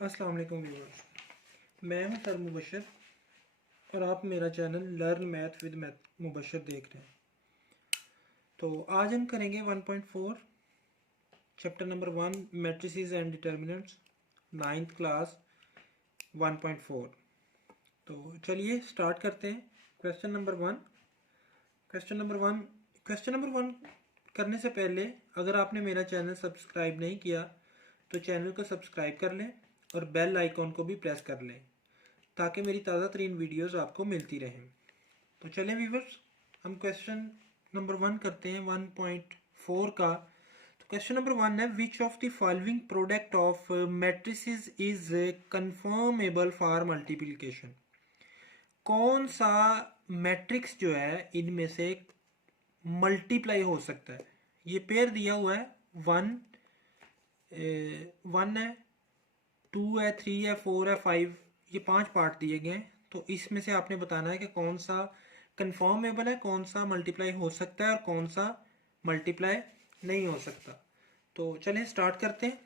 अस्सलाम वालेकुम व्यूअर्स, मैं हूं सर मुबशर और आप मेरा channel learn math with Mubashar देख रहे हैं। तो आज हम करेंगे 1.4 chapter number 1 matrices and determinants, 9th class 1.4। तो चलिए स्टार्ट करते हैं। Question number one question number one करने से पहले अगर आपने मेरा चैनल सब्सक्राइब नहीं किया तो चैनल को सब्सक्राइब कर लें और बेल आइकॉन को भी प्रेस कर लें ताकि मेरी ताज़ा तरीन वीडियोज़ आपको मिलती रहें। तो चलें व्यूवर्स, हम क्वेश्चन नंबर 1 करते हैं 1.4 का। तो क्वेश्चन नंबर 1 है, which of the following product of matrices is conformable for multiplication. कौन सा मैट्रिक्स जो है इनमें से मल्टीप्लाई हो सकता है। ये पेयर दिया हुआ है, वन है, 2 है, 3 है, 4 है, 5, ये 5 पार्ट दिए गए हैं। तो इसमें से आपने बताना है कि कौन सा कन्फर्मेबल है, कौन सा मल्टीप्लाई हो सकता है और कौन सा मल्टीप्लाई नहीं हो सकता। तो चलें स्टार्ट करते हैं।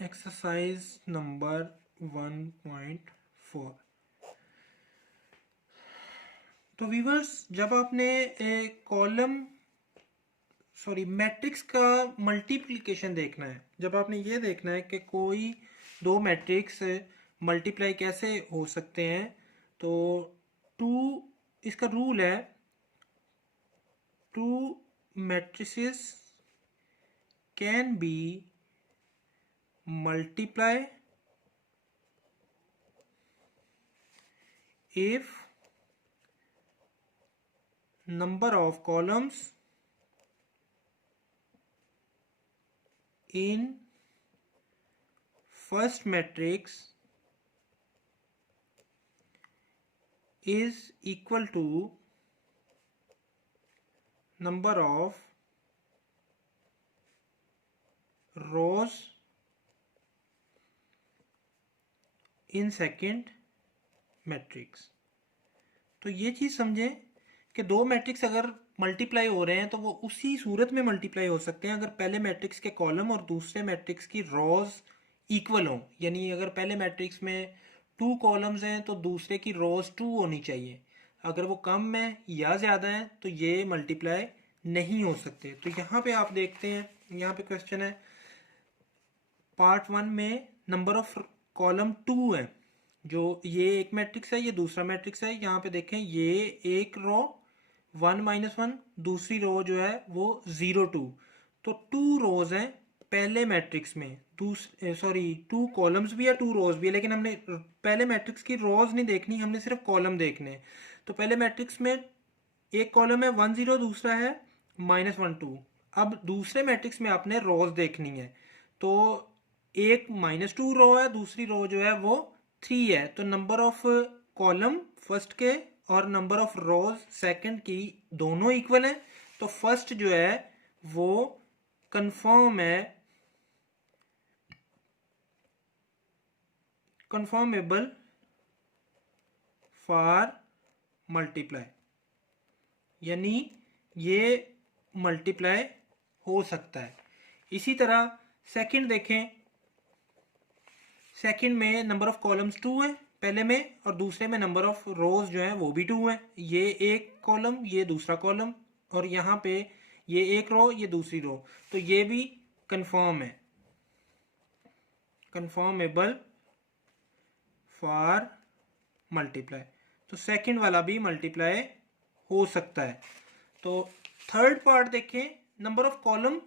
Exercise number 1.4। तो व्यूवर्स, जब आपने मैट्रिक्स का मल्टीप्लिकेशन देखना है, जब आपने ये देखना है कि कोई दो मैट्रिक्स मल्टीप्लाई कैसे हो सकते हैं, तो टू, इसका रूल है, to matrices can be multiply if number of columns in first matrix is equal to number of rows in second matrix. तो ये चीज़ समझें कि दो मैट्रिक्स अगर मल्टीप्लाई हो रहे हैं तो वो उसी सूरत में मल्टीप्लाई हो सकते हैं अगर पहले मैट्रिक्स के कॉलम और दूसरे मैट्रिक्स की रोज इक्वल हों। यानी अगर पहले मैट्रिक्स में 2 कॉलम्स हैं तो दूसरे की रोज 2 होनी चाहिए। अगर वो कम है या ज़्यादा है तो ये मल्टीप्लाई नहीं हो सकते। तो यहाँ पे आप देखते हैं, यहाँ पे क्वेश्चन है पार्ट 1 में नंबर ऑफ कॉलम 2 है। जो ये एक मैट्रिक्स है, ये दूसरा मैट्रिक्स है। यहाँ पे देखें, ये एक रो 1-1, दूसरी रो जो है वो 0-2। तो 2 रोज हैं पहले मैट्रिक्स में, दूसरे 2 कॉलम्स भी है, 2 रोज भी है, लेकिन हमने पहले मैट्रिक्स की रोज नहीं देखनी, हमने सिर्फ कॉलम देखने। तो पहले मैट्रिक्स में एक कॉलम है 1-0, दूसरा है -1-2। अब दूसरे मैट्रिक्स में आपने रोज देखनी है। तो एक -2 रो है, दूसरी रो जो है वो 3 है। तो नंबर ऑफ कॉलम फर्स्ट के और नंबर ऑफ रोज सेकंड की दोनों इक्वल हैं। तो फर्स्ट जो है वो कंफर्म है, कंफर्मेबल फॉर मल्टीप्लाई, यानी ये मल्टीप्लाई हो सकता है। इसी तरह सेकंड देखें, सेकंड में नंबर ऑफ कॉलम्स 2 है पहले में, और दूसरे में नंबर ऑफ रोज जो है वो भी 2 है। ये एक कॉलम, ये दूसरा कॉलम, और यहाँ पे ये एक रो, ये दूसरी रो। तो ये भी कंफर्म है, कंफर्मेबल फॉर मल्टीप्लाई। तो सेकंड वाला भी मल्टीप्लाई हो सकता है। तो थर्ड पार्ट देखें, नंबर ऑफ कॉलम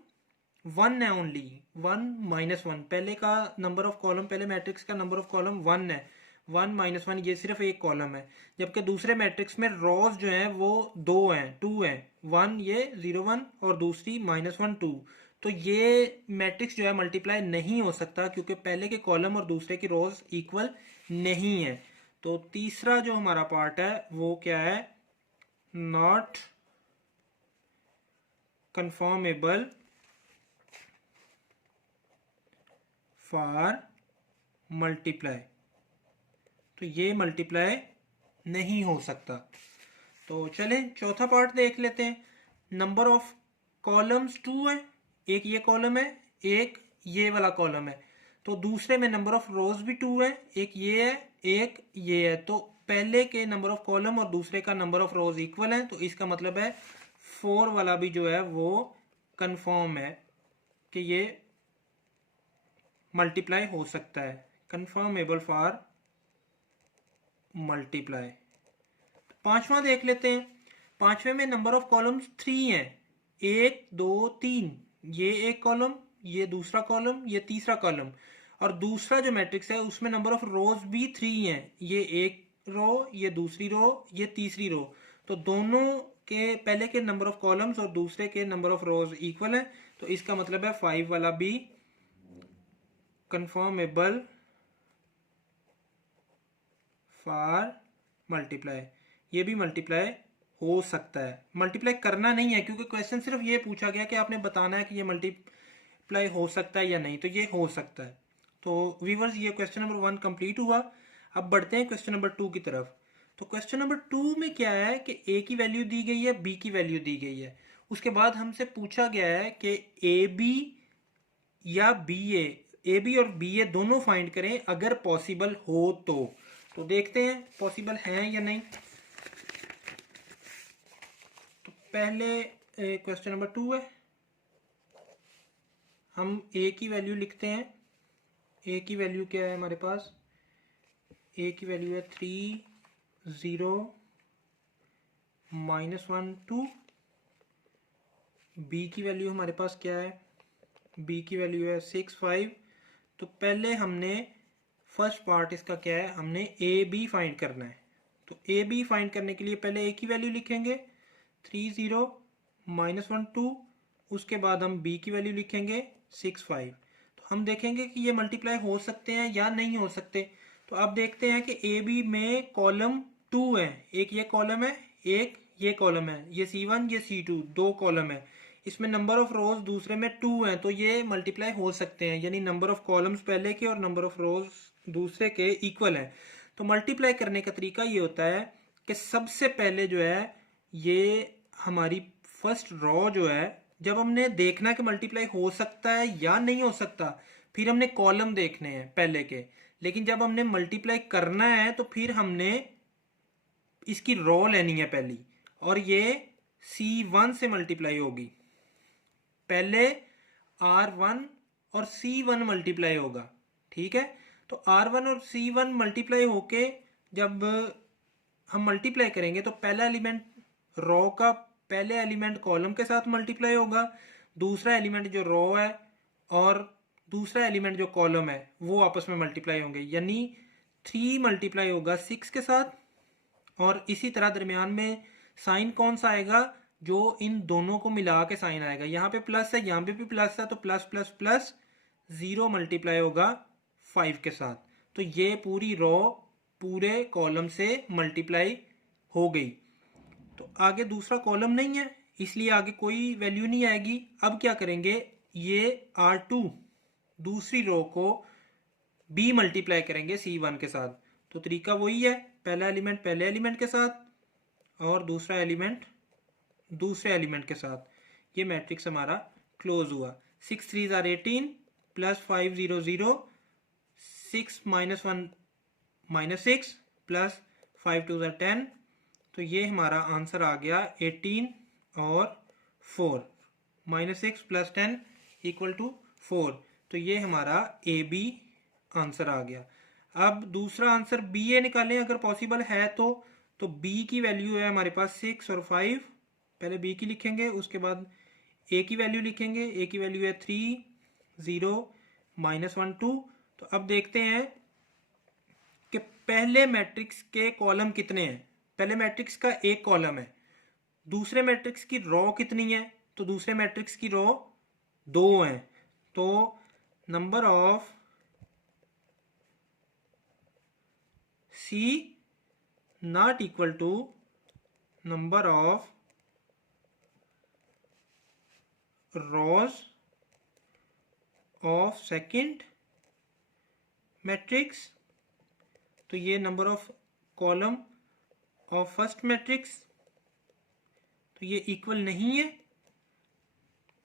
1 है, ओनली 1-1। पहले का नंबर ऑफ कॉलम, पहले मैट्रिक्स का नंबर ऑफ कॉलम 1 है, 1-1, ये सिर्फ एक कॉलम है। जबकि दूसरे मैट्रिक्स में रोज जो है वो 2 हैं, 2 हैं, 1 ये 0-1 और दूसरी -1-2। तो ये मैट्रिक्स जो है मल्टीप्लाई नहीं हो सकता क्योंकि पहले के कॉलम और दूसरे की रोज इक्वल नहीं है। तो तीसरा जो हमारा पार्ट है वो क्या है, नॉट कंफर्मेबल फॉर मल्टीप्लाई। तो ये मल्टीप्लाई नहीं हो सकता। तो चलें चौथा पार्ट देख लेते हैं। नंबर ऑफ कॉलम्स 2 है, एक ये कॉलम है, एक ये वाला कॉलम है। तो दूसरे में नंबर ऑफ रोज भी 2 है, एक ये है एक ये है, तो पहले के नंबर ऑफ कॉलम और दूसरे का नंबर ऑफ रोज इक्वल है, तो इसका मतलब है 4 वाला भी जो है वो कंफर्म है कि ये मल्टीप्लाई हो सकता है, कंफर्मेबल फॉर मल्टीप्लाई। पांचवा देख लेते हैं। पांचवे में नंबर ऑफ कॉलम्स 3 हैं, 1 2 3, ये एक कॉलम, ये दूसरा कॉलम, ये तीसरा कॉलम, और दूसरा जो मैट्रिक्स है उसमें नंबर ऑफ रोज भी 3 हैं, ये एक रो, ये दूसरी रो, ये तीसरी रो। तो दोनों के पहले के नंबर ऑफ कॉलम्स और दूसरे के नंबर ऑफ रोज इक्वल है, तो इसका मतलब है 5 वाला भी कंफर्मेबल फॉर मल्टीप्लाई, ये भी मल्टीप्लाई हो सकता है। मल्टीप्लाई करना नहीं है क्योंकि क्वेश्चन सिर्फ ये पूछा गया कि आपने बताना है कि ये मल्टीप्लाई हो सकता है या नहीं, तो ये हो सकता है। तो व्यूअर्स ये क्वेश्चन नंबर 1 कंप्लीट हुआ। अब बढ़ते हैं क्वेश्चन नंबर 2 की तरफ। तो क्वेश्चन नंबर 2 में क्या है कि ए की वैल्यू दी गई है, बी की वैल्यू दी गई है, उसके बाद हमसे पूछा गया है कि ए बी या बी ए बी और बी ए दोनों फाइंड करें अगर पॉसिबल हो तो देखते हैं पॉसिबल है या नहीं। तो पहले क्वेश्चन नंबर 2 है, हम ए की वैल्यू लिखते हैं। ए की वैल्यू क्या है हमारे पास, ए की वैल्यू है 3 0 -1 2। बी की वैल्यू हमारे पास क्या है, बी की वैल्यू है 6 5। तो पहले हमने फर्स्ट पार्ट इसका क्या है, हमने ए बी फाइंड करना है। तो ए बी फाइंड करने के लिए पहले ए की वैल्यू लिखेंगे 3 0 -1 2, उसके बाद हम बी की वैल्यू लिखेंगे 6 5। तो हम देखेंगे कि ये मल्टीप्लाई हो सकते हैं या नहीं हो सकते। तो अब देखते हैं कि ए बी में कॉलम 2 है, एक ये कॉलम है एक ये कॉलम है, ये C1 ये C2 दो कॉलम है, इसमें नंबर ऑफ रोज दूसरे में 2 हैं, तो ये मल्टीप्लाई हो सकते हैं, यानी नंबर ऑफ कॉलम्स पहले के और नंबर ऑफ रोज दूसरे के इक्वल है। तो मल्टीप्लाई करने का तरीका ये होता है कि सबसे पहले जो है ये हमारी फर्स्ट रो जो है, जब हमने देखना कि मल्टीप्लाई हो सकता है या नहीं हो सकता, फिर हमने कॉलम देखने हैं पहले के, लेकिन जब हमने मल्टीप्लाई करना है तो फिर हमने इसकी रो लेनी है पहली, और ये C1 से मल्टीप्लाई होगी। पहले R1 और C1 मल्टीप्लाई होगा, ठीक है। तो R1 और C1 मल्टीप्लाई होके जब हम मल्टीप्लाई करेंगे तो पहला एलिमेंट रो का पहले एलिमेंट कॉलम के साथ मल्टीप्लाई होगा, दूसरा एलिमेंट जो रो है और दूसरा एलिमेंट जो कॉलम है वो आपस में मल्टीप्लाई होंगे, यानी 3 मल्टीप्लाई होगा 6 के साथ। और इसी तरह दरमियान में साइन कौन सा आएगा, जो इन दोनों को मिला के साइन आएगा, यहाँ पे प्लस है यहाँ पे भी प्लस है, तो प्लस प्लस प्लस 0 मल्टीप्लाई होगा 5 के साथ। तो ये पूरी रो पूरे कॉलम से मल्टीप्लाई हो गई। तो आगे दूसरा कॉलम नहीं है इसलिए आगे कोई वैल्यू नहीं आएगी। अब क्या करेंगे, ये R2 दूसरी रो को B मल्टीप्लाई करेंगे C1 के साथ। तो तरीका वही है, पहला एलिमेंट पहले एलिमेंट के साथ और दूसरा एलिमेंट दूसरे एलिमेंट के साथ। ये मैट्रिक्स हमारा क्लोज हुआ। 6 3 are 18 प्लस 5 0 0, 6 -1 -6 प्लस 5 2 are 10। तो ये हमारा आंसर आ गया 18 और 4, -6 प्लस 10 इक्वल टू 4। तो ये हमारा ए बी आंसर आ गया। अब दूसरा आंसर बी ए निकालें अगर पॉसिबल है तो बी की वैल्यू है हमारे पास 6 और 5, पहले बी की लिखेंगे उसके बाद ए की वैल्यू लिखेंगे। ए की वैल्यू है 3 0 -1 2। तो अब देखते हैं कि पहले मैट्रिक्स के कॉलम कितने हैं। पहले मैट्रिक्स का एक कॉलम है, दूसरे मैट्रिक्स की रो कितनी है, तो दूसरे मैट्रिक्स की रो 2 है। तो number of C not equal to number of rows of second matrix। तो ये number of column of first matrix, तो ये इक्वल नहीं है।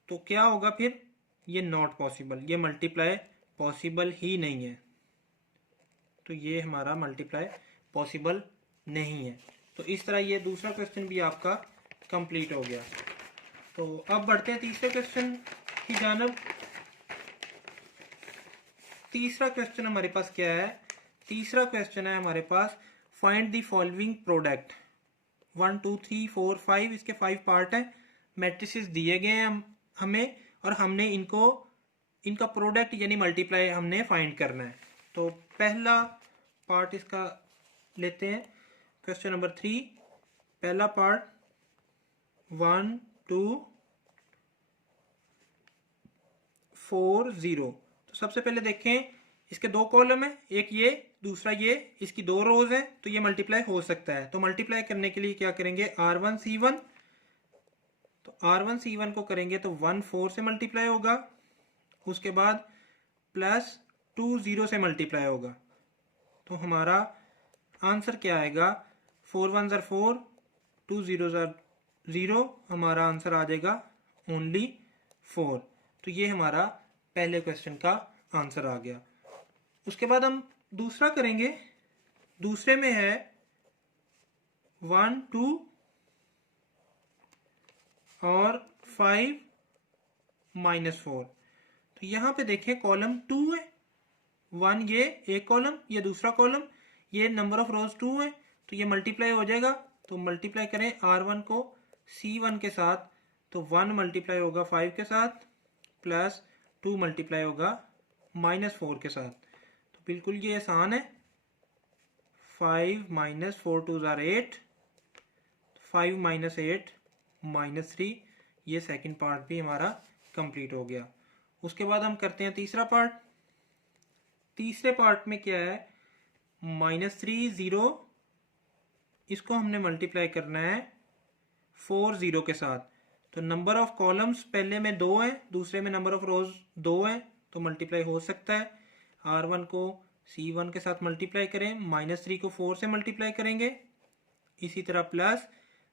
तो क्या होगा फिर, ये नॉट पॉसिबल, ये मल्टीप्लाई पॉसिबल ही नहीं है। तो ये हमारा मल्टीप्लाई पॉसिबल नहीं है। तो इस तरह ये दूसरा क्वेश्चन भी आपका कंप्लीट हो गया। तो अब बढ़ते हैं तीसरे क्वेश्चन की जानब। तीसरा क्वेश्चन हमारे पास क्या है? तीसरा क्वेश्चन है हमारे पास फाइंड द फॉलोइंग प्रोडक्ट। 1 2 3 4 5 इसके 5 पार्ट हैं। मैट्रिसेस दिए गए हैं हमें और हमने इनका प्रोडक्ट यानी मल्टीप्लाई हमने फाइंड करना है। तो पहला पार्ट इसका लेते हैं, क्वेश्चन नंबर 3। पहला पार्ट 1 2 4 0। तो सबसे पहले देखें, इसके दो कॉलम है, एक ये दूसरा ये, इसकी दो रोज है, तो ये मल्टीप्लाई हो सकता है। तो मल्टीप्लाई करने के लिए क्या करेंगे, R1 C1। तो R1 C1 को करेंगे तो 1 4 से मल्टीप्लाई होगा, उसके बाद प्लस 2 0 से मल्टीप्लाई होगा। तो हमारा आंसर क्या आएगा, 4 1 ज़र 4, 2 0 ज़र 0, हमारा आंसर आ जाएगा ओनली 4। तो ये हमारा पहले क्वेश्चन का आंसर आ गया। उसके बाद हम दूसरा करेंगे। दूसरे में है 1 2 और 5 -4। तो यहाँ पे देखें कॉलम 2 है, 1 ये एक कॉलम, ये दूसरा कॉलम, ये नंबर ऑफ रोज 2 है, तो ये मल्टीप्लाई हो जाएगा। तो मल्टीप्लाई करें R1 को C1 के साथ, तो 1 मल्टीप्लाई होगा 5 के साथ, प्लस 2 मल्टीप्लाई होगा -4 के साथ। तो बिल्कुल ये आसान है। 5 -4 2 ज़ार 8, 5 -8 -3। ये सेकंड पार्ट भी हमारा कंप्लीट हो गया। उसके बाद हम करते हैं तीसरा पार्ट। तीसरे पार्ट में क्या है, -3 0, इसको हमने मल्टीप्लाई करना है 4 0 के साथ। तो नंबर ऑफ कॉलम्स पहले में 2 है, दूसरे में नंबर ऑफ रोज 2 है, तो मल्टीप्लाई हो सकता है। R1 को C1 के साथ मल्टीप्लाई करें, -3 को 4 से मल्टीप्लाई करेंगे, इसी तरह प्लस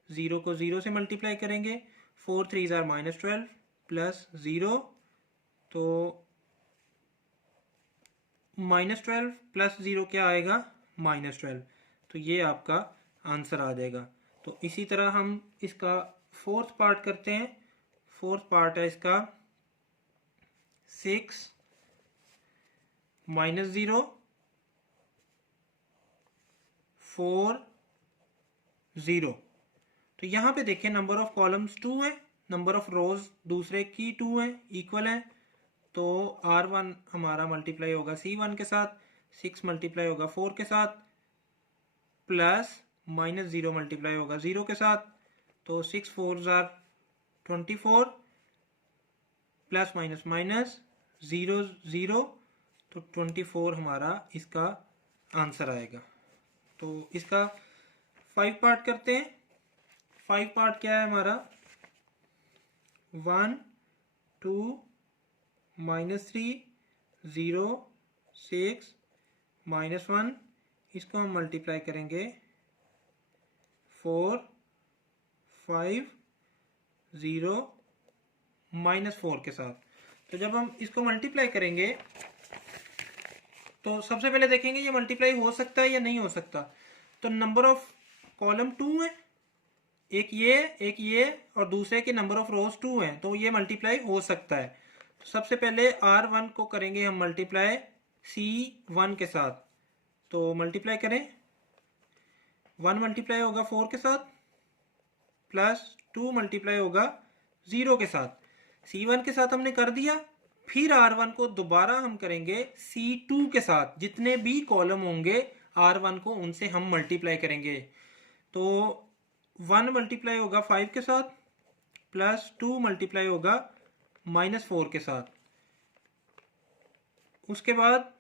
0 को 0 से मल्टीप्लाई करेंगे, 4 3 ज़ार -12 प्लस 0, तो -12 प्लस 0 क्या आएगा, -12। तो ये आपका आंसर आ जाएगा। तो इसी तरह हम इसका फोर्थ पार्ट करते हैं। फोर्थ पार्ट है इसका 6 -0 4 0। तो यहाँ पे देखें नंबर ऑफ कॉलम्स 2 है, नंबर ऑफ रोज दूसरे की 2 है, इक्वल है। तो R1 हमारा मल्टीप्लाई होगा C1 के साथ, 6 मल्टीप्लाई होगा 4 के साथ, प्लस -0 मल्टीप्लाई होगा 0 के साथ। तो 6 4 ज़ार 24, प्लस माइनस माइनस 0 0, तो 24 हमारा इसका आंसर आएगा। तो इसका 5 पार्ट करते हैं। 5 पार्ट क्या है हमारा, 1 2 -3 0 6 -1, इसको हम मल्टीप्लाई करेंगे 4 5 0 -4 के साथ। तो जब हम इसको मल्टीप्लाई करेंगे तो सबसे पहले देखेंगे ये मल्टीप्लाई हो सकता है या नहीं हो सकता। तो नंबर ऑफ कॉलम 2 है, एक ये और दूसरे के नंबर ऑफ रोज 2 हैं, तो ये मल्टीप्लाई हो सकता है। तो सबसे पहले R1 को करेंगे हम मल्टीप्लाई C1 के साथ। तो मल्टीप्लाई करें, 1 मल्टीप्लाई होगा 4 के साथ, प्लस 2 मल्टीप्लाई होगा 0 के साथ। C1 के साथ हमने कर दिया, फिर R1 को दोबारा हम करेंगे C2 के साथ। जितने भी कॉलम होंगे R1 को उनसे हम मल्टीप्लाई करेंगे। तो 1 मल्टीप्लाई होगा 5 के साथ, प्लस 2 मल्टीप्लाई होगा -4 के साथ। उसके बाद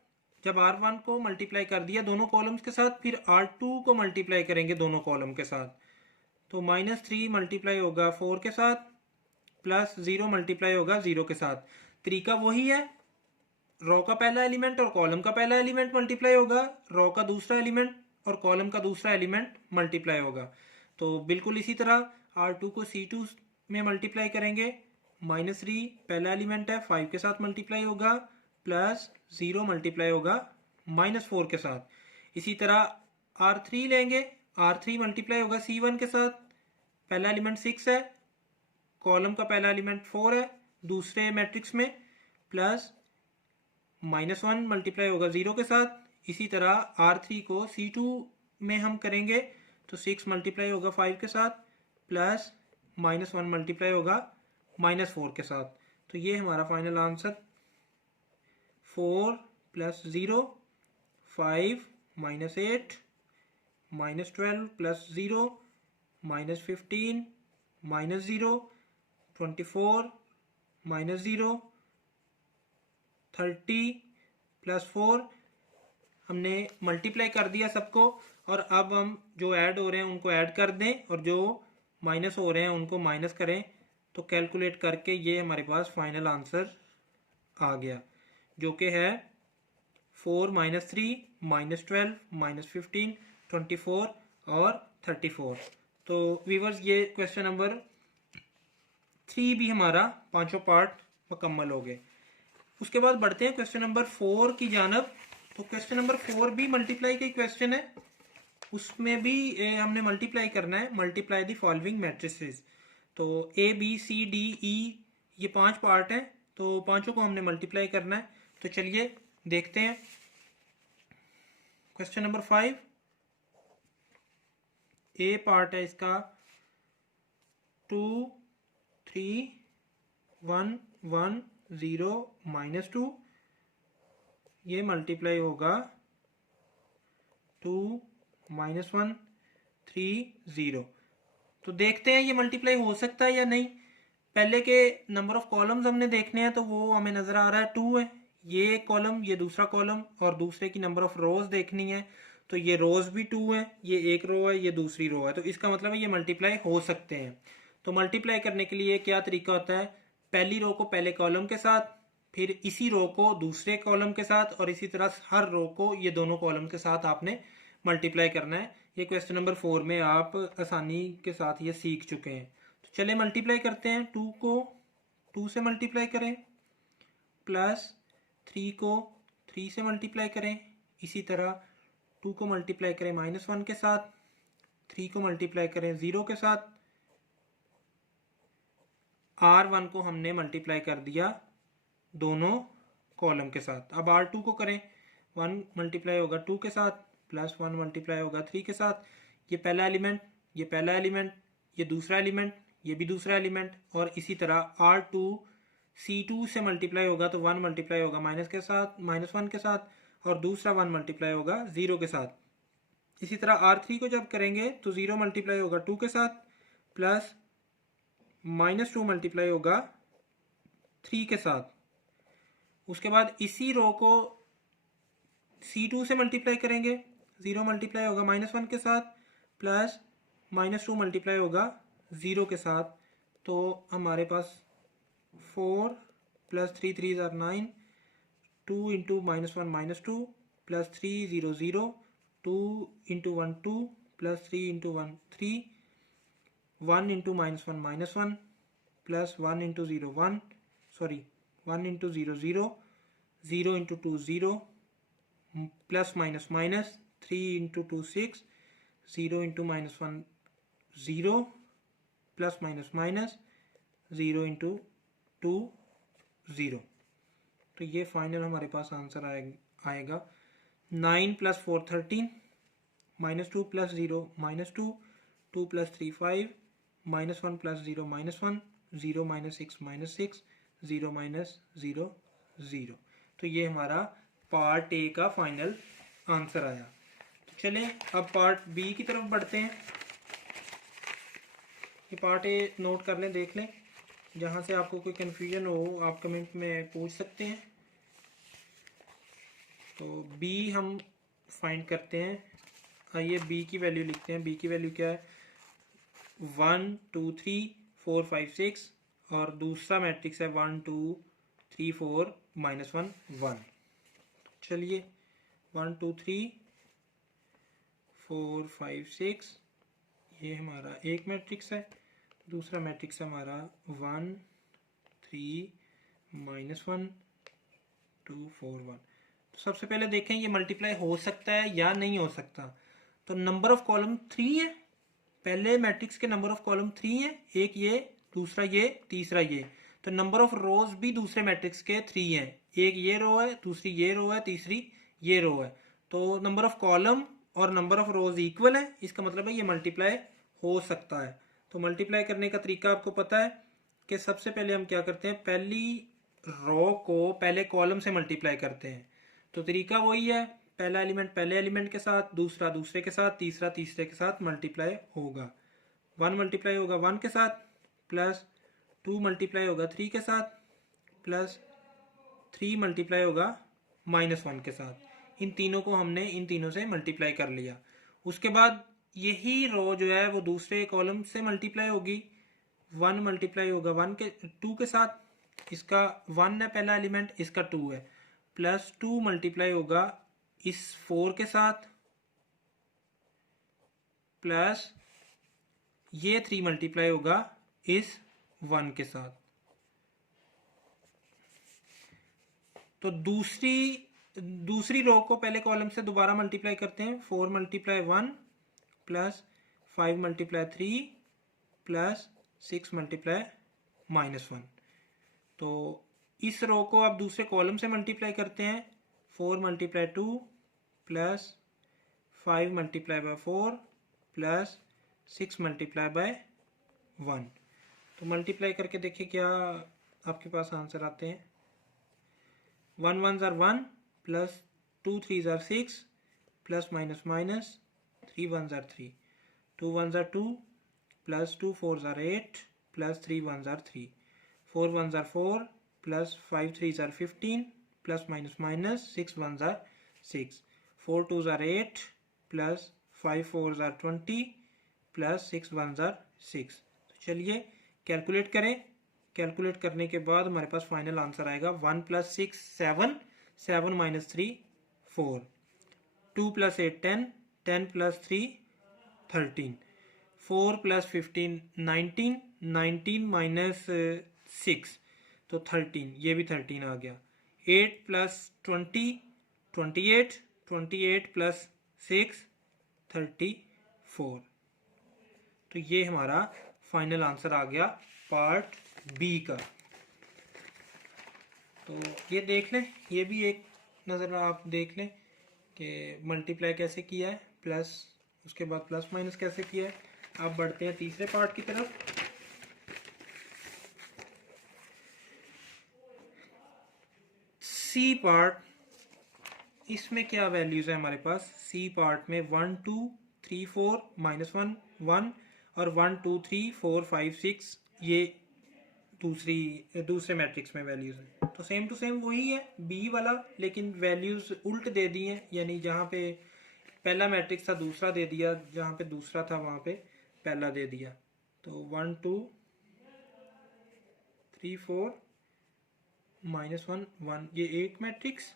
जब R1 को मल्टीप्लाई कर दिया दोनों कॉलम्स के साथ, फिर R2 को मल्टीप्लाई करेंगे दोनों कॉलम के साथ। तो -3 मल्टीप्लाई होगा 4 के साथ, प्लस 0 मल्टीप्लाई होगा 0 के साथ। तरीका वही है, रो का पहला एलिमेंट और कॉलम का पहला एलिमेंट मल्टीप्लाई होगा, रो का दूसरा एलिमेंट और कॉलम का दूसरा एलिमेंट मल्टीप्लाई होगा। तो बिल्कुल इसी तरह R2 को C2 में मल्टीप्लाई करेंगे, -3 पहला एलिमेंट है 5 के साथ मल्टीप्लाई होगा, प्लस 0 मल्टीप्लाई होगा -4 के साथ। इसी तरह R3 लेंगे, R3 मल्टीप्लाई होगा C1 के साथ। पहला एलिमेंट 6 है, कॉलम का पहला एलिमेंट 4 है दूसरे मैट्रिक्स में, प्लस -1 मल्टीप्लाई होगा 0 के साथ। इसी तरह R3 को C2 में हम करेंगे तो 6 मल्टीप्लाई होगा 5 के साथ, प्लस -1 मल्टीप्लाई होगा -4 के साथ। तो ये हमारा final answer 4 plus 0 5 -8 -12 plus 0 -15 -0 24 -0 30 plus 4। हमने मल्टीप्लाई कर दिया सबको, और अब हम जो ऐड हो रहे हैं उनको ऐड कर दें और जो माइनस हो रहे हैं उनको माइनस करें। तो कैलकुलेट करके ये हमारे पास फाइनल आंसर आ गया, जो कि है 4 -3 -12 -15 24 और 34। तो व्यूअर्स ये क्वेश्चन नंबर 3 भी हमारा पांचों पार्ट मुकम्मल हो गए। उसके बाद बढ़ते हैं क्वेश्चन नंबर 4 की जानब। तो क्वेश्चन नंबर 4 भी मल्टीप्लाई का क्वेश्चन है, उसमें भी हमने मल्टीप्लाई करना है। Multiply the following matrices. तो ABCDE ये 5 पार्ट हैं, तो पांचों को हमने मल्टीप्लाई करना है। तो चलिए देखते हैं। क्वेश्चन नंबर 5 ए पार्ट है इसका 2 3 1 1 0 -2, ये मल्टीप्लाई होगा 2 -1 3 0। तो देखते हैं ये मल्टीप्लाई हो सकता है या नहीं। पहले के नंबर ऑफ कॉलम्स हमने देखने हैं, तो वो हमें नजर आ रहा है 2 है, ये एक कॉलम ये दूसरा कॉलम, और दूसरे की नंबर ऑफ रोज देखनी है तो ये रोज भी 2 है, ये एक रो है ये दूसरी रो है, तो इसका मतलब है ये मल्टीप्लाई हो सकते हैं। तो मल्टीप्लाई करने के लिए क्या तरीका होता है, पहली रो को पहले कॉलम के साथ, फिर इसी रो को दूसरे कॉलम के साथ, और इसी तरह हर रो को ये दोनों कॉलम के साथ आपने मल्टीप्लाई करना है। ये क्वेश्चन नंबर 4 में आप आसानी के साथ ये सीख चुके हैं। तो चले मल्टीप्लाई करते हैं। 2 को 2 से मल्टीप्लाई करें, प्लस 3 को 3 से मल्टीप्लाई करें, इसी तरह 2 को मल्टीप्लाई करें -1 के साथ, 3 को मल्टीप्लाई करें 0 के साथ, R1 को हमने मल्टीप्लाई कर दिया दोनों कॉलम के साथ। अब R2 को करें, 1 मल्टीप्लाई होगा 2 के साथ, प्लस 1 मल्टीप्लाई होगा 3 के साथ। ये पहला एलिमेंट ये पहला एलिमेंट, ये दूसरा एलिमेंट ये भी दूसरा एलिमेंट, और इसी तरह R2 C2 से मल्टीप्लाई होगा तो 1 मल्टीप्लाई होगा -1 के साथ, और दूसरा 1 मल्टीप्लाई होगा 0 के साथ। इसी तरह R3 को जब करेंगे तो 0 मल्टीप्लाई होगा 2 के साथ, प्लस -2 मल्टीप्लाई होगा 3 के साथ। उसके बाद इसी रो को C2 से मल्टीप्लाई करेंगे, 0 मल्टीप्लाई होगा -1 के साथ, प्लस -2 मल्टीप्लाई होगा 0 के साथ। तो हमारे पास 4 plus 3 3 are 9, 2 into -1 -2 plus 3 0 0, 2 into 1 2 plus 3 into 1 3, 1 into -1 -1 plus 1 into 0 1, sorry 1 into 0 0, 0 into 2 0, plus minus minus 3 into 2 6, 0 into -1 0, plus minus minus 0 into 2 0। तो ये फाइनल हमारे पास आंसर आएगा 9 प्लस 4 13, -2 प्लस 0 -2, 2 प्लस 3 5, -1 प्लस 0 -1, 0 -6 -6, 0 -0 0। तो ये हमारा पार्ट ए का फाइनल आंसर आया। तो चलें अब पार्ट बी की तरफ बढ़ते हैं। ये पार्ट ए नोट कर लें, देख लें, जहाँ से आपको कोई कन्फ्यूजन हो आप कमेंट में पूछ सकते हैं। तो बी हम फाइंड करते हैं। आइए बी की वैल्यू लिखते हैं। बी की वैल्यू क्या है, 1 2 3 4 5 6, और दूसरा मैट्रिक्स है 1 2 3 4 -1 1। चलिए 1 2 3 4 5 6 ये हमारा एक मैट्रिक्स है। दूसरा मैट्रिक्स है हमारा 1 3 -1 2 4 1। तो सबसे पहले देखें ये मल्टीप्लाई हो सकता है या नहीं हो सकता। तो नंबर ऑफ कॉलम 3 है, पहले मैट्रिक्स के नंबर ऑफ कॉलम 3 है, एक ये, दूसरा ये, तीसरा ये। तो नंबर ऑफ रोज भी दूसरे मैट्रिक्स के 3 है, एक ये रो है, दूसरी ये रो है, तीसरी ये रो है। तो नंबर ऑफ कॉलम और नंबर ऑफ रोज इक्वल है, इसका मतलब है ये मल्टीप्लाई हो सकता है। तो मल्टीप्लाई करने का तरीका आपको पता है कि सबसे पहले हम क्या करते हैं, पहली रो को पहले कॉलम से मल्टीप्लाई करते हैं। तो तरीका वही है, पहला एलिमेंट पहले एलिमेंट के साथ, दूसरा दूसरे के साथ, तीसरा तीसरे के साथ मल्टीप्लाई होगा। 1 मल्टीप्लाई होगा 1 के साथ, प्लस 2 मल्टीप्लाई होगा 3 के साथ, प्लस 3 मल्टीप्लाई होगा -1 के साथ। इन तीनों को हमने इन तीनों से मल्टीप्लाई कर लिया। उसके बाद यही रो जो है वो दूसरे कॉलम से मल्टीप्लाई होगी। 1 मल्टीप्लाई होगा 2 के साथ, इसका 1 है पहला एलिमेंट, इसका 2 है, प्लस 2 मल्टीप्लाई होगा इस 4 के साथ, प्लस ये 3 मल्टीप्लाई होगा इस 1 के साथ। तो दूसरी रो को पहले कॉलम से दोबारा मल्टीप्लाई करते हैं। 4 multiply 1 plus 5 multiply 3 plus 6 multiply -1। तो इस रो को आप दूसरे कॉलम से मल्टीप्लाई करते हैं। 4 multiply 2 plus 5 multiply by 4 plus 6 multiply by 1। तो मल्टीप्लाई करके देखिए क्या आपके पास आंसर आते हैं। 1 1 ज़ार 1 प्लस 2 3 ज़ार 6 प्लस माइनस माइनस 3 1 ज़ार 3, 2 1 ज़ार 2 प्लस 2 4 ज़ार 8 प्लस 3 1 ज़ार 3, 4 1 ज़ार 4 प्लस 5 3 ज़ार 15 प्लस माइनस माइनस 6 1 ज़ार 6, 4 2 ज़ार 8 प्लस 5 4 ज़ार 20 प्लस 6 1 ज़ार 6। तो चलिए कैलकुलेट करें। कैलकुलेट करने के बाद हमारे पास फाइनल आंसर आएगा 1 plus 6 7, 7 minus 3 4, 2 plus 8 10, 10 plus 3 13, 4 plus 15 19, 19 minus 6 तो 13, ये भी 13 आ गया। 8 प्लस 20 28, 28 प्लस 6 34। तो ये हमारा फाइनल आंसर आ गया पार्ट बी का। तो ये देख लें, ये भी एक नज़र आप देख लें कि मल्टीप्लाई कैसे किया है, प्लस उसके बाद प्लस माइनस कैसे किया है। आप बढ़ते हैं तीसरे पार्ट की तरफ। सी पार्ट, इसमें क्या वैल्यूज़ है हमारे पास। सी पार्ट में 1 2 3 4 -1 1 और 1 2 3 4 5 6 ये दूसरे मैट्रिक्स में वैल्यूज़ हैं। तो सेम टू सेम वही है बी वाला, लेकिन वैल्यूज़ उल्ट दे दी हैं, यानी जहाँ पे पहला मैट्रिक्स था दूसरा दे दिया, जहाँ पे दूसरा था वहाँ पे पहला दे दिया। तो 1 2 3 4 -1 1 ये एक मैट्रिक्स,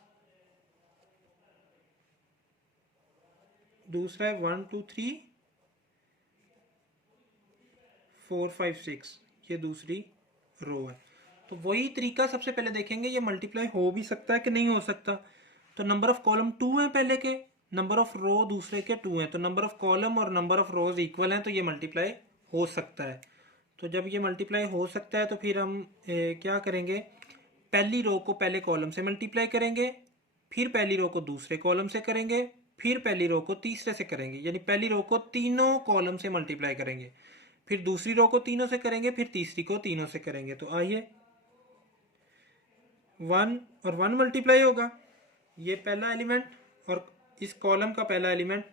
दूसरा है 1 2 3 4 5 6 ये दूसरी रो है। तो वही तरीका सबसे पहले देखेंगे ये मल्टीप्लाई हो भी सकता है कि नहीं हो सकता। तो नंबर ऑफ कॉलम 2 है पहले के, नंबर ऑफ रो दूसरे के 2 हैं, तो नंबर ऑफ कॉलम और नंबर ऑफ रोज इक्वल हैं, तो ये मल्टीप्लाई हो सकता है। तो जब ये मल्टीप्लाई हो सकता है तो फिर हम क्या करेंगे, पहली रो को पहले कॉलम से मल्टीप्लाई करेंगे, फिर पहली रो को दूसरे कॉलम से करेंगे, फिर पहली रो को तीसरे से करेंगे, यानी पहली रो को तीनों कॉलम से मल्टीप्लाई करेंगे, फिर दूसरी रो को तीनों से करेंगे, फिर तीसरी को तीनों से करेंगे। तो आइए 1 और 1 मल्टीप्लाई होगा, ये पहला एलिमेंट और इस कॉलम का पहला एलिमेंट,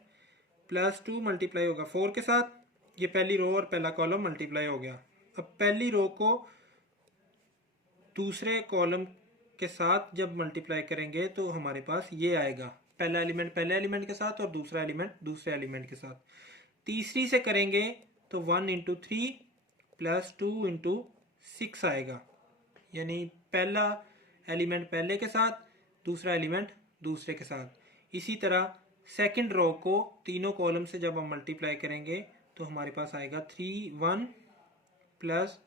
प्लस 2 मल्टीप्लाई होगा 4 के साथ, ये पहली रो और पहला कॉलम मल्टीप्लाई हो गया। अब पहली रो को दूसरे कॉलम के साथ जब मल्टीप्लाई करेंगे तो हमारे पास ये आएगा, पहला एलिमेंट पहले एलिमेंट के साथ और दूसरा एलिमेंट दूसरे एलिमेंट के साथ। तीसरी से करेंगे तो 1 इंटू 3 प्लस 2 इंटू 6 आएगा, यानी पहला एलिमेंट पहले के साथ, दूसरा एलिमेंट दूसरे के साथ। इसी तरह सेकंड रो को तीनों कॉलम से जब हम मल्टीप्लाई करेंगे तो हमारे पास आएगा 3 1 plus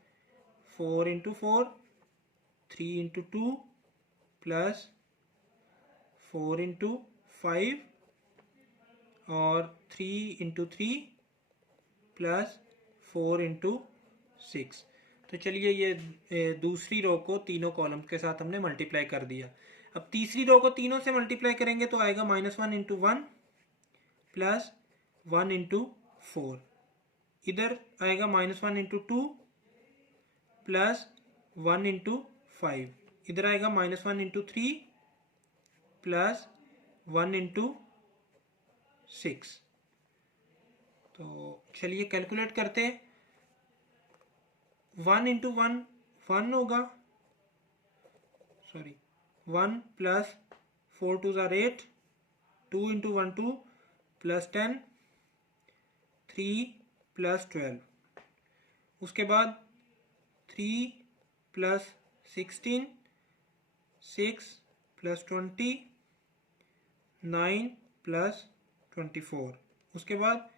4 into 4 3 into 2 plus 4 into 5 और 3 इंटू 3 प्लस 4 इंटू 6। तो चलिए ये दूसरी रो को तीनों कॉलम के साथ हमने मल्टीप्लाई कर दिया। अब तीसरी रो को तीनों से मल्टीप्लाई करेंगे तो आएगा -1 इंटू 1 प्लस 1 इंटू 4। इधर आएगा -1 इंटू 2 प्लस 1 इंटू 5। इधर आएगा -1 इंटू 3 प्लस 1 इंटू 6। तो चलिए कैलकुलेट करते हैं। 1 इंटू 1 1 होगा, सॉरी 1 प्लस 4 2 ज़ार 8, 2 इंटू 1 2 प्लस 10, 3 प्लस 12। उसके बाद 3 प्लस 16, 6 प्लस 20, 9 प्लस 24। उसके बाद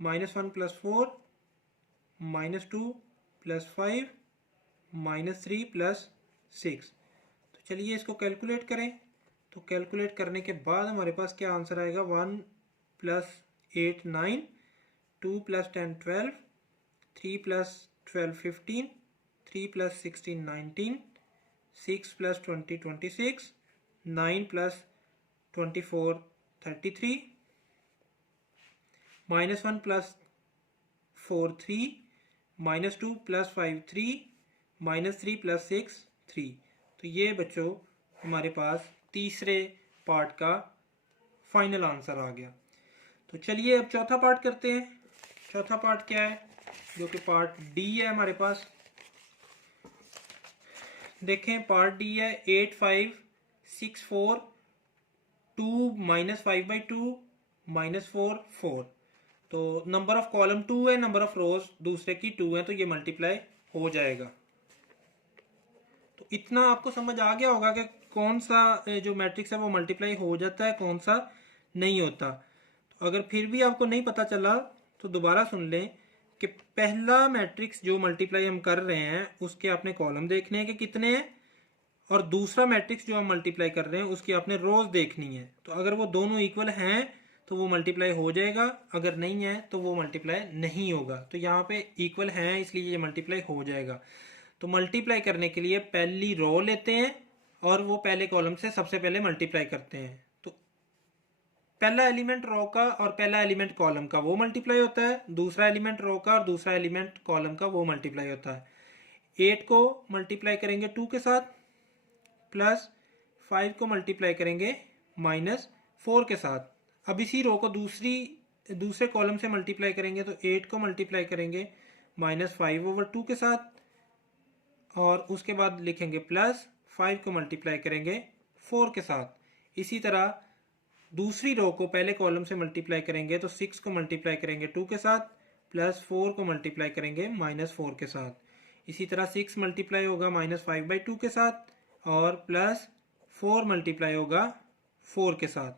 -1 प्लस 4, -2 प्लस 5, -3 प्लस 6। तो चलिए इसको कैलकुलेट करें। तो कैलकुलेट करने के बाद हमारे पास क्या आंसर आएगा, 1 plus 8 9, 2 plus 10 12, 3 plus 12 15, 3 plus 16 19, 6 plus 20 26, 9 plus 24 33, -1 plus 4 3, -2 plus 5 3, -3 plus 6 3। तो ये बच्चों हमारे पास तीसरे पार्ट का फाइनल आंसर आ गया। तो चलिए अब चौथा पार्ट करते हैं। चौथा पार्ट क्या है, जो कि पार्ट डी है हमारे पास। देखें पार्ट डी है 8 5 6 4 2 -5/2 -4 4। तो नंबर ऑफ कॉलम 2 है, नंबर ऑफ रोज दूसरे की 2 है, तो ये मल्टीप्लाई हो जाएगा। तो इतना आपको समझ आ गया होगा कि कौन सा जो मैट्रिक्स है वो मल्टीप्लाई हो जाता है, कौन सा नहीं होता। तो अगर फिर भी आपको नहीं पता चला तो दोबारा सुन लें कि पहला मैट्रिक्स जो मल्टीप्लाई हम कर रहे हैं उसके आपने कॉलम देखने हैं कि कितने हैं, और दूसरा मैट्रिक्स जो हम मल्टीप्लाई कर रहे हैं उसकी आपने रोज देखनी है। तो अगर वो दोनों इक्वल हैं तो वो मल्टीप्लाई हो जाएगा, अगर नहीं है तो वो मल्टीप्लाई नहीं होगा। तो यहाँ पे इक्वल हैं इसलिए ये मल्टीप्लाई हो जाएगा। तो मल्टीप्लाई करने के लिए पहली रो लेते हैं और वो पहले कॉलम से सबसे पहले मल्टीप्लाई करते हैं। तो पहला एलिमेंट रो का और पहला एलिमेंट कॉलम का वो मल्टीप्लाई होता है, दूसरा एलिमेंट रो का और दूसरा एलिमेंट कॉलम का वो मल्टीप्लाई होता है। 8 को मल्टीप्लाई करेंगे 2 के साथ, प्लस 5 को मल्टीप्लाई करेंगे -4 के साथ। अब इसी रो को दूसरे कॉलम से मल्टीप्लाई करेंगे तो 8 को मल्टीप्लाई करेंगे -5/2 के साथ, और उसके बाद लिखेंगे प्लस 5 को मल्टीप्लाई करेंगे 4 के साथ। इसी तरह दूसरी रो को पहले कॉलम से मल्टीप्लाई करेंगे तो 6 को मल्टीप्लाई करेंगे 2 के साथ, प्लस 4 को मल्टीप्लाई करेंगे -4 के साथ। इसी तरह 6 मल्टीप्लाई होगा -5/2 के साथ, और प्लस 4 मल्टीप्लाई होगा 4 के साथ।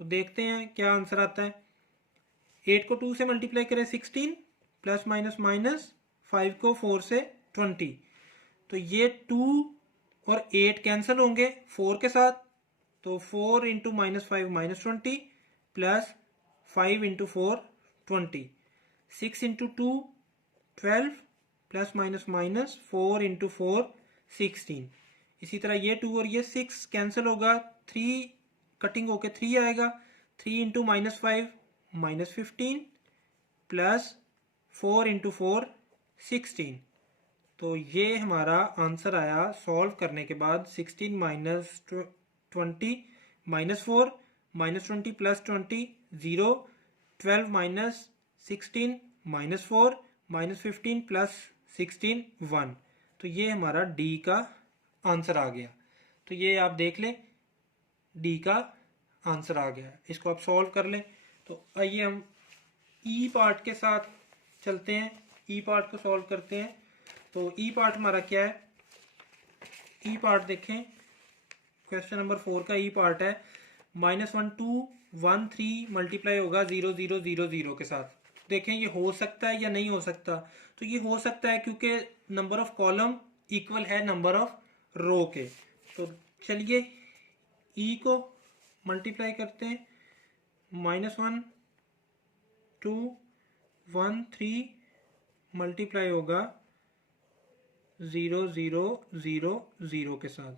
तो देखते हैं क्या आंसर आता है। 8 को 2 से मल्टीप्लाई करें 16, प्लस माइनस 5 को 4 से 20। तो ये 2 और 8 कैंसिल होंगे 4 के साथ, तो 4 into -5 -20, plus 5 into 4 20, 6 into 2 12, plus minus 4 into 4 16। इसी तरह ये 2 और ये 6 कैंसिल होगा, 3 कटिंग होके 3 आएगा, 3 इंटू -5 -15, प्लस 4 इंटू 4 16। तो ये हमारा आंसर आया सॉल्व करने के बाद 16 -20 -4 -20 प्लस 20 0, 12 -16 -4 -15 प्लस 16 1। तो ये हमारा डी का आंसर आ गया। तो ये आप देख लें डी का आंसर आ गया। इसको आप सॉल्व कर लें। तो आइए हम ई पार्ट के साथ चलते हैं, ई पार्ट को सॉल्व करते हैं। तो ई पार्ट हमारा क्या है, ई पार्ट देखें, क्वेश्चन नंबर 4 का ई पार्ट है -1 2 1 3 मल्टीप्लाई होगा 0 0 0 0 के साथ। देखें ये हो सकता है या नहीं हो सकता। तो ये हो सकता है क्योंकि नंबर ऑफ कॉलम इक्वल है नंबर ऑफ रो के। तो चलिए ई को मल्टीप्लाई करते हैं, -1 2 1 3 मल्टीप्लाई होगा 0 0 0 0 के साथ।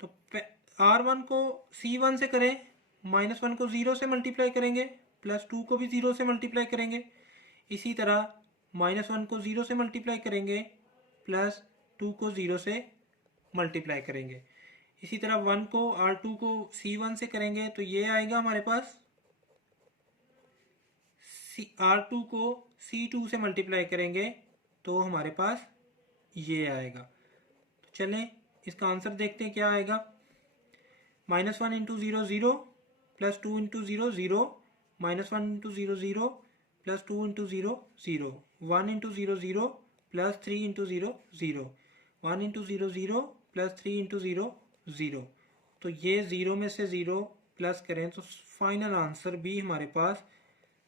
तो R1 को C1 से करें, -1 को 0 से मल्टीप्लाई करेंगे, +2 को भी 0 से मल्टीप्लाई करेंगे। इसी तरह -1 को 0 से मल्टीप्लाई करेंगे, +2 को 0 से मल्टीप्लाई करेंगे। इसी तरह 1 को R2 को C1 से करेंगे तो ये आएगा हमारे पास, R2 को C2 से मल्टीप्लाई करेंगे तो हमारे पास ये आएगा। तो चलें इसका आंसर देखते हैं क्या आएगा। -1 into 0 0, +2 into 0 0, -1 into 0 0, +2 into 0 0, 1 into 0 0, +3 into 0 0, 1 into 0 0, +3 into 0 0। तो ये 0 में से 0 प्लस करें तो फाइनल आंसर भी हमारे पास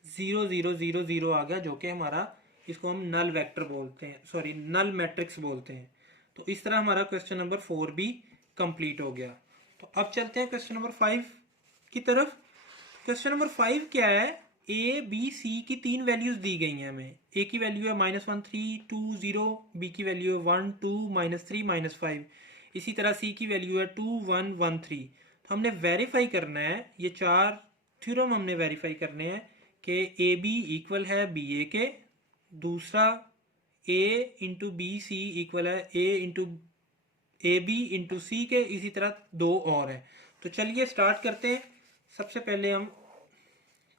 0 0 0 0 आ गया, जो कि हमारा, इसको हम नल वेक्टर बोलते हैं, सॉरी नल मैट्रिक्स बोलते हैं। तो इस तरह हमारा क्वेश्चन नंबर 4 भी कंप्लीट हो गया। तो अब चलते हैं क्वेश्चन नंबर 5 की तरफ। क्वेश्चन नंबर 5 क्या है, ए बी सी की 3 वैल्यूज दी गई हैं हमें। ए की वैल्यू है -1 3 2 0, बी की वैल्यू है 1 2 -3 -5, इसी तरह सी की वैल्यू है 2 1 1 3। तो हमने वेरीफाई करना है, ये 4 थ्योरम हमने वेरीफाई करने हैं कि ए बी इक्वल है बी ए के, दूसरा ए इंटू बी सी इक्वल है ए इंटू ए बी इंटू सी के, इसी तरह 2 और है। तो चलिए स्टार्ट करते हैं। सबसे पहले हम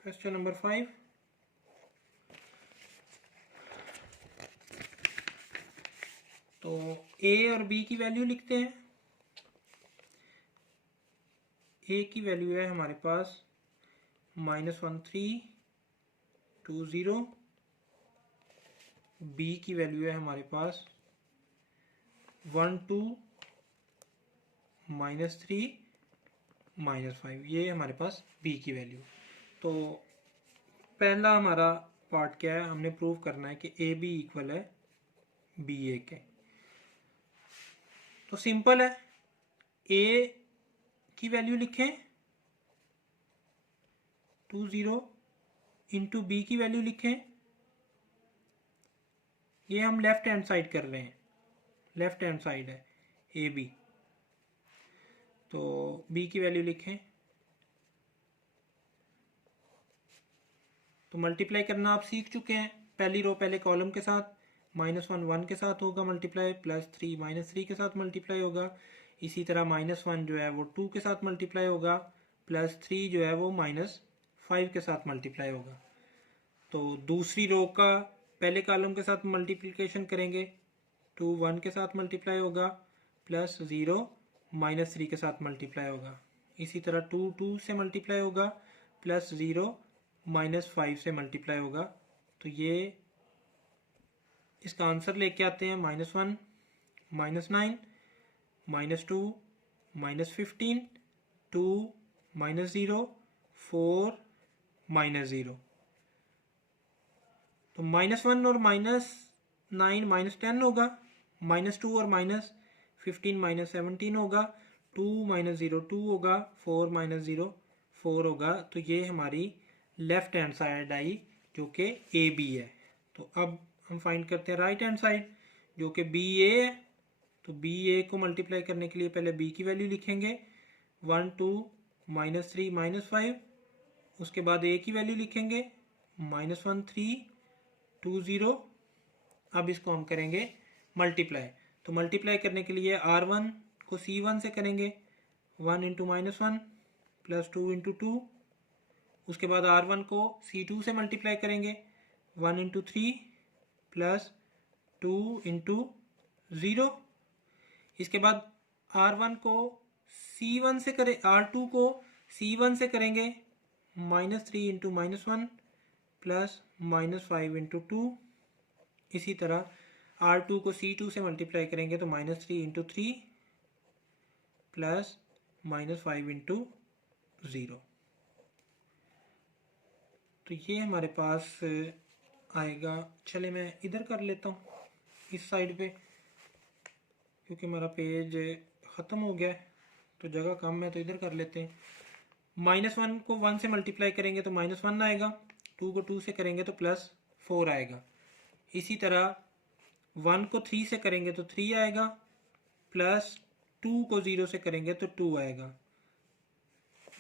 क्वेश्चन नंबर 5, तो ए और बी की वैल्यू लिखते हैं। ए की वैल्यू है हमारे पास -1 3 2 0, बी की वैल्यू है हमारे पास 1 2 -3 -5, ये हमारे पास बी की वैल्यू। तो पहला हमारा पार्ट क्या है, हमने प्रूव करना है कि ए बी इक्वल है बी ए के। तो सिंपल है, ए की वैल्यू लिखें 2 0 इंटू बी की वैल्यू लिखें, ये हम लेफ्ट हैंड साइड कर रहे हैं, लेफ्ट हैंड साइड है ए बी, तो बी की वैल्यू लिखें। तो मल्टीप्लाई करना आप सीख चुके हैं, पहली रो पहले कॉलम के साथ, -1 1 के साथ होगा मल्टीप्लाई, +3 -3 के साथ मल्टीप्लाई होगा, इसी तरह -1 जो है वो 2 के साथ मल्टीप्लाई होगा, +3 जो है वो -5 के साथ मल्टीप्लाई होगा। तो दूसरी रो का पहले कॉलम के साथ मल्टीप्लिकेशन करेंगे, 2 1 के साथ मल्टीप्लाई होगा, +0 -3 के साथ मल्टीप्लाई होगा, इसी तरह 2 2 से मल्टीप्लाई होगा, +0 -5 से मल्टीप्लाई होगा। तो ये इसका आंसर लेके आते हैं, -1 -9 -2 -15 2 -0 4 -0। तो -1 और -9 -10 होगा, -2 और -15 -17 होगा, 2 -0 2 होगा, 4 -0 4 होगा। तो ये हमारी लेफ्ट हैंड साइड आई जो कि ए बी है। तो अब हम फाइंड करते हैं राइट हैंड साइड जो कि बी ए है। तो बी ए को मल्टीप्लाई करने के लिए पहले बी की वैल्यू लिखेंगे, 1 2 -3 -5, उसके बाद ए की वैल्यू लिखेंगे -1 3 2 0। अब इसको हम करेंगे मल्टीप्लाई। तो मल्टीप्लाई करने के लिए R1 को C1 से करेंगे, 1 इंटू -1 +2 इंटू 2, उसके बाद R1 को C2 से मल्टीप्लाई करेंगे, 1 इंटू 3 +2 इंटू 0। इसके बाद R1 को C1 से करें, R2 को C1 से करेंगे, -3 इंटू -1 +-5 इंटू 2। इसी तरह R2 को C2 से मल्टीप्लाई करेंगे तो -3 इंटू 3 +-5 इंटू 0। तो ये हमारे पास आएगा। चले मैं इधर कर लेता हूँ इस साइड पे, क्योंकि हमारा पेज ख़त्म हो गया है तो जगह कम है, तो इधर कर लेते हैं। -1 को 1 से मल्टीप्लाई करेंगे तो -1 आएगा, 2 को 2 से करेंगे तो +4 आएगा। इसी तरह 1 को 3 से करेंगे तो 3 आएगा, +2 को 0 से करेंगे तो 2 आएगा।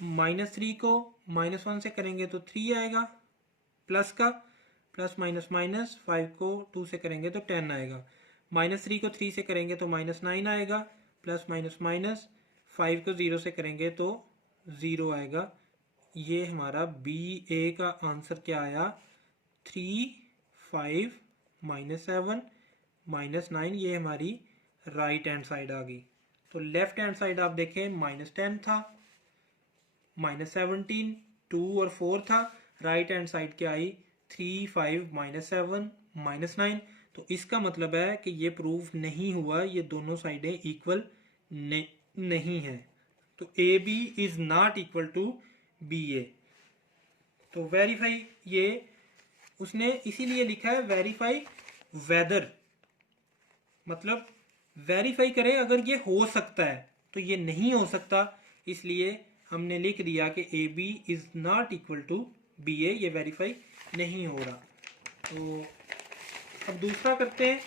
-3 को -1 से करेंगे तो 3 आएगा प्लस का, प्लस माइनस माइनस, 5 को 2 से करेंगे तो 10 आएगा। -3 को 3 से करेंगे तो -9 आएगा, प्लस माइनस माइनस, 5 को 0 से करेंगे तो 0 आएगा। ये हमारा BA का आंसर क्या आया, 3, 5, -7, -9। ये हमारी राइट हैंड साइड आ गई। तो लेफ्ट हैंड साइड आप देखें -10 था, -17, 2 और 4 था। राइट हैंड साइड क्या आई, 3, 5, -7, -9। तो इसका मतलब है कि ये प्रूव नहीं हुआ, ये दोनों साइडें इक्वल नहीं है। तो AB is not equal to BA। तो वेरीफाई, ये उसने इसीलिए लिखा है वेरीफाई वेदर, मतलब वेरीफाई करें अगर ये हो सकता है। तो ये नहीं हो सकता, इसलिए हमने लिख दिया कि AB is not equal to BA, ये वेरीफाई नहीं हो रहा। तो अब दूसरा करते हैं।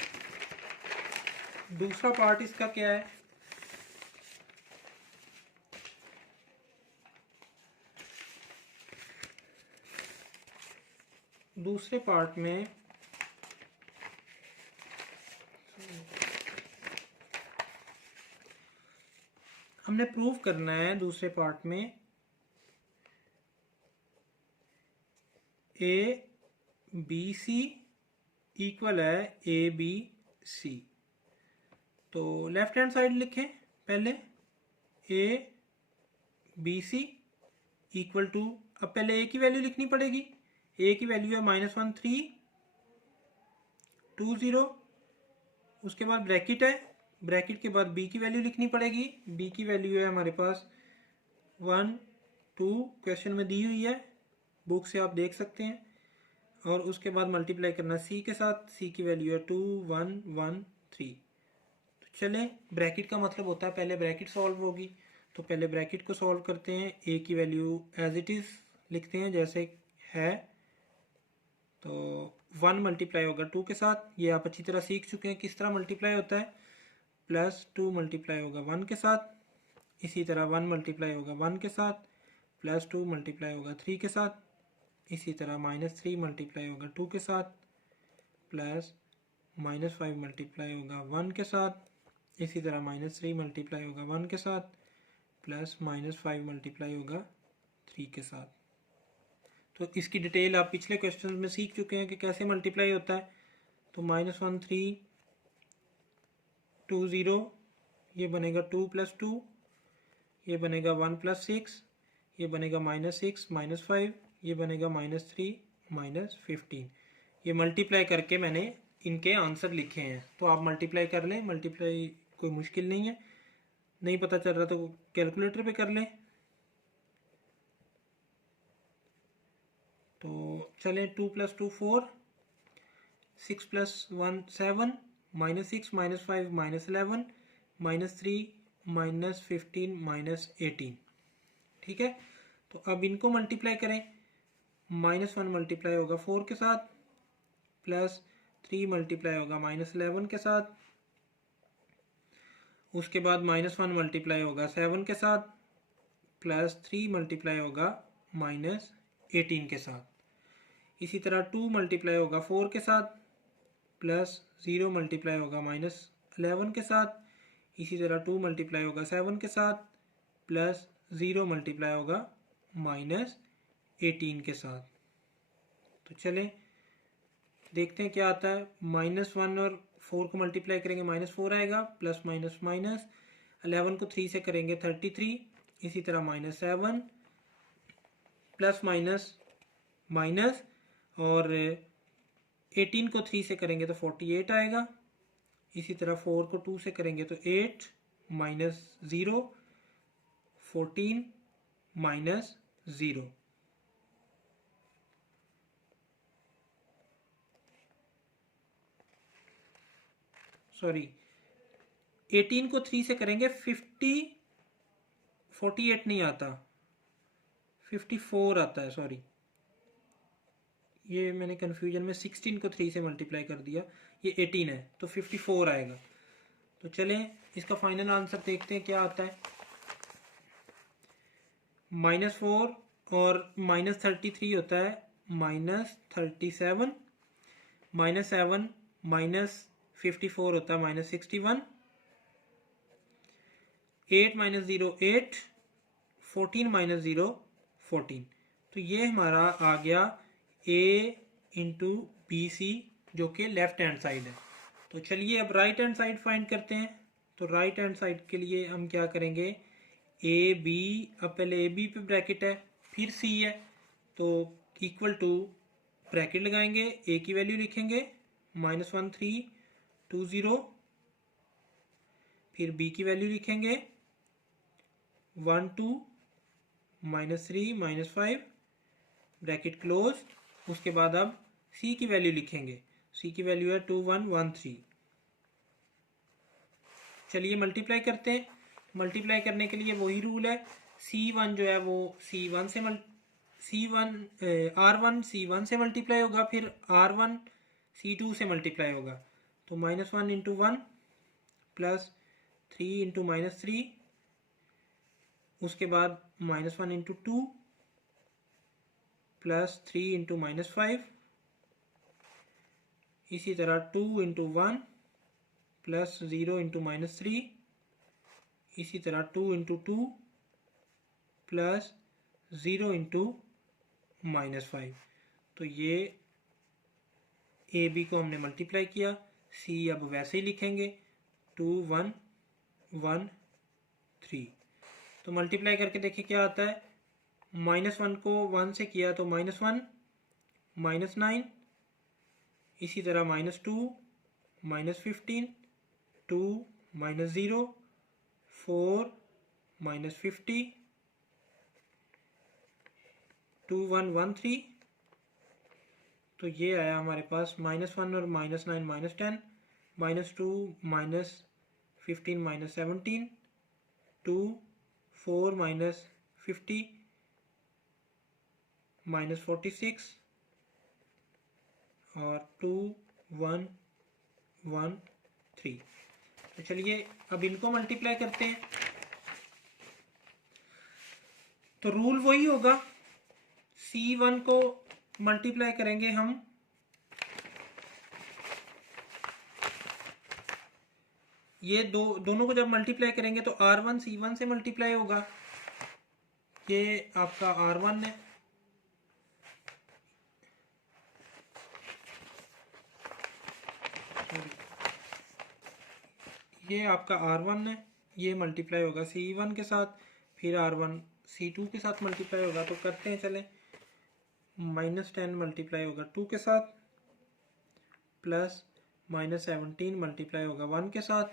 दूसरा पार्ट इसका क्या है, दूसरे पार्ट में हमने प्रूव करना है दूसरे पार्ट में ABC इक्वल है ABC। तो लेफ्ट हैंड साइड लिखें पहले, ABC इक्वल टू, अब पहले A की वैल्यू लिखनी पड़ेगी। A की वैल्यू है -1, 3, 2, 0। उसके बाद ब्रैकेट है, ब्रैकेट के बाद B की वैल्यू लिखनी पड़ेगी। B की वैल्यू है हमारे पास 1, 2, क्वेश्चन में दी हुई है, बुक से आप देख सकते हैं। और उसके बाद मल्टीप्लाई करना C के साथ, C की वैल्यू है 2, 1, 1, 3। तो चलें, ब्रैकेट का मतलब होता है पहले ब्रैकेट सॉल्व होगी, तो पहले ब्रैकेट को सॉल्व करते हैं। A की वैल्यू एज इट इज़ लिखते हैं जैसे है। तो 1 मल्टीप्लाई होगा 2 के साथ, ये आप अच्छी तरह सीख चुके हैं किस तरह मल्टीप्लाई होता है। +2 मल्टीप्लाई होगा 1 के साथ, इसी तरह 1 मल्टीप्लाई होगा 1 के साथ, +2 मल्टीप्लाई होगा 3 के साथ, इसी तरह -3 मल्टीप्लाई होगा 2 के साथ, प्लस -5 मल्टीप्लाई होगा 1 के साथ, इसी तरह -3 मल्टीप्लाई होगा 1 के साथ, प्लस -5 मल्टीप्लाई होगा 3 के साथ। तो इसकी डिटेल आप पिछले क्वेश्चन में सीख चुके हैं कि कैसे मल्टीप्लाई होता है। तो -1, 3, 2, 0, ये बनेगा 2 + 2, ये बनेगा 1 + 6, ये बनेगा -6, -5, ये बनेगा -3, -15। ये मल्टीप्लाई करके मैंने इनके आंसर लिखे हैं। तो आप मल्टीप्लाई कर लें, मल्टीप्लाई कोई मुश्किल नहीं है, नहीं पता चल रहा तो कैलकुलेटर पे कर लें। तो चलें, 2 + 2 4, 6 + 1 7, -6, -5, -11, -3, -15, -18। ठीक है, तो अब इनको मल्टीप्लाई करें। -1 मल्टीप्लाई होगा 4 के साथ, +3 मल्टीप्लाई होगा -11 के साथ, उसके बाद -1 मल्टीप्लाई होगा 7 के साथ, +3 मल्टीप्लाई होगा -18 के साथ। इसी तरह 2 मल्टीप्लाई होगा 4 के साथ, +0 मल्टीप्लाई होगा -11 के साथ, इसी तरह 2 मल्टीप्लाई होगा 7 के साथ, +0 मल्टीप्लाई होगा -18 के साथ। तो चलें देखते हैं क्या आता है। -1 और 4 को मल्टीप्लाई करेंगे -4 आएगा, प्लस माइनस माइनस, 11 को 3 से करेंगे 33, इसी तरह -7, प्लस माइनस माइनस, और 18 को 3 से करेंगे तो 48 आएगा, इसी तरह 4 को 2 से करेंगे तो 8, -0, 14, -0। सॉरी, 18 को 3 से करेंगे 50, 48 नहीं आता, 54 आता है, सॉरी ये मैंने कन्फ्यूजन में 16 को 3 से मल्टीप्लाई कर दिया, ये 18 है तो 54 आएगा। तो चलें इसका फाइनल आंसर देखते हैं क्या आता है। -4 और -33 होता है -37, -7 -54 होता है -61, 8 - 0 8, 14 - 0 14। तो ये हमारा आ गया A इंटू बी सी जो कि लेफ्ट हैंड साइड है। तो चलिए अब राइट हैंड साइड फाइंड करते हैं। तो राइट हैंड साइड के लिए हम क्या करेंगे, ए बी, अब पहले ए बी पे ब्रैकेट है फिर सी है तो इक्वल टू ब्रैकेट लगाएंगे, ए की वैल्यू लिखेंगे -1 3 2 0, फिर बी की वैल्यू लिखेंगे 1 2 -3 -5 ब्रैकेट क्लोज। उसके बाद अब सी की वैल्यू लिखेंगे, सी की वैल्यू है 2 1 1 3। चलिए मल्टीप्लाई करते हैं। मल्टीप्लाई करने के लिए वही रूल है, C1 जो है वो C1 से C1 R1 C1 से मल्टीप्लाई होगा, फिर R1 C2 से मल्टीप्लाई होगा। तो -1 इंटू 1 प्लस 3 इंटू -3, उसके बाद -1 इंटू 2 प्लस 3 इंटू -5, इसी तरह 2 इंटू 1 प्लस 0 इंटू -3, इसी तरह 2 इंटू 2 प्लस 0 इंटू -5। तो ये ए बी को हमने मल्टीप्लाई किया, सी अब वैसे ही लिखेंगे 2 1 1 3। तो मल्टीप्लाई करके देखिए क्या आता है, -1 को 1 से किया तो -1 -9, इसी तरह -2 -15 2 -0 4 -50 2 1 1 3। तो ये आया हमारे पास -1 और -9 -10, -2 -15 -17 2 4 -50 -46 और 2 1 1 3। तो चलिए अब इनको मल्टीप्लाई करते हैं। तो रूल वही होगा, C1 को मल्टीप्लाई करेंगे हम ये दोनों को जब मल्टीप्लाई करेंगे तो R1 C1 से मल्टीप्लाई होगा, ये आपका R1 है, ये आपका R1 है, ये मल्टीप्लाई होगा C1 के साथ, फिर R1 C2 के साथ मल्टीप्लाई होगा। तो करते हैं चलें, -10 मल्टीप्लाई होगा 2 के साथ, प्लस -17 मल्टीप्लाई होगा 1 के साथ,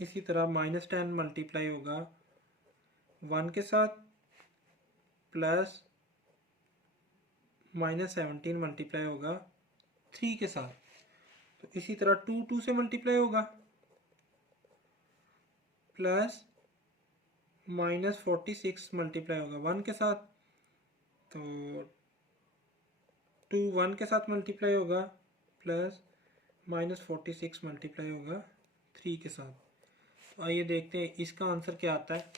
इसी तरह -10 मल्टीप्लाई होगा 1 के साथ, प्लस -17 मल्टीप्लाई होगा 3 के साथ। तो इसी तरह 2 2 से मल्टीप्लाई होगा, प्लस -46 मल्टीप्लाई होगा 1 के साथ, तो 2 1 के साथ मल्टीप्लाई होगा, प्लस -46 मल्टीप्लाई होगा 3 के साथ। तो आइए देखते हैं इसका आंसर क्या आता है।